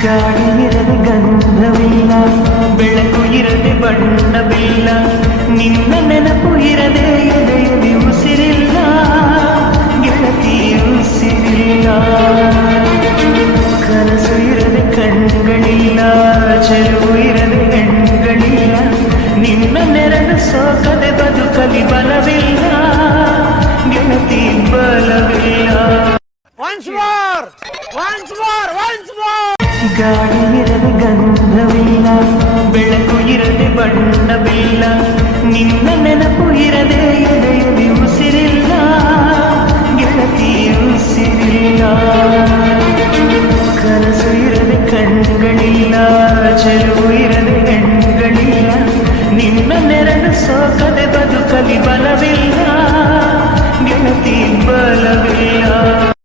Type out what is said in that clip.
ಗಾಳಿ ಇರದೆ ಗಂಧವಿಲ್ಲ, ಬೆಳಕು ಇರದೆ ಬಣ್ಣವಿಲ್ಲ, ನಿನ್ನ ನೆನಪು ಇರದೆ ಎದೆಯಲ್ಲಿ ಉಸಿರಿಲ್ಲ, ಗೆಳತಿ ಉಸಿರಿಲ್ಲ. ಕನಸು ಇರದೆ ಕಣ್ಗಳಿಲ್ಲ, ಚೆಲುವು ಇರದೆ ಹೆಣ್ಗಳಿಲ್ಲ, ನಿನ್ನ ನೆರಳು ಸೋಕದೆ ಬದುಕಲಿ ಬಲವಿಲ್ಲ, ಗೆಳತಿ ಬಲವಿಲ್ಲ. ಗಾಳಿ ಇರದೆ ಗಂಧವಿಲ್ಲ, ಬೆಳಕು ಇರದೆ ಬಣ್ಣವಿಲ್ಲ, ನಿನ್ನ ನೆನಪು ಇರದೆ ಎದೆಯಲ್ಲಿ ಉಸಿರಿಲ್ಲ, ಗೆಳತಿ ಉಸಿರಿಲ್ಲ. ಕನಸು ಇರದೆ ಕಣ್ಗಳಿಲ್ಲ, ಚೆಲುವು ಇರದೆ ಹೆಣ್ಗಳಿಲ್ಲ, ನಿನ್ನ ನೆರಳು ಸೋಕದೆ ಬದುಕಲಿ ಬಲವಿಲ್ಲ, ಗೆಳತಿ ಬಲವಿಲ್ಲ.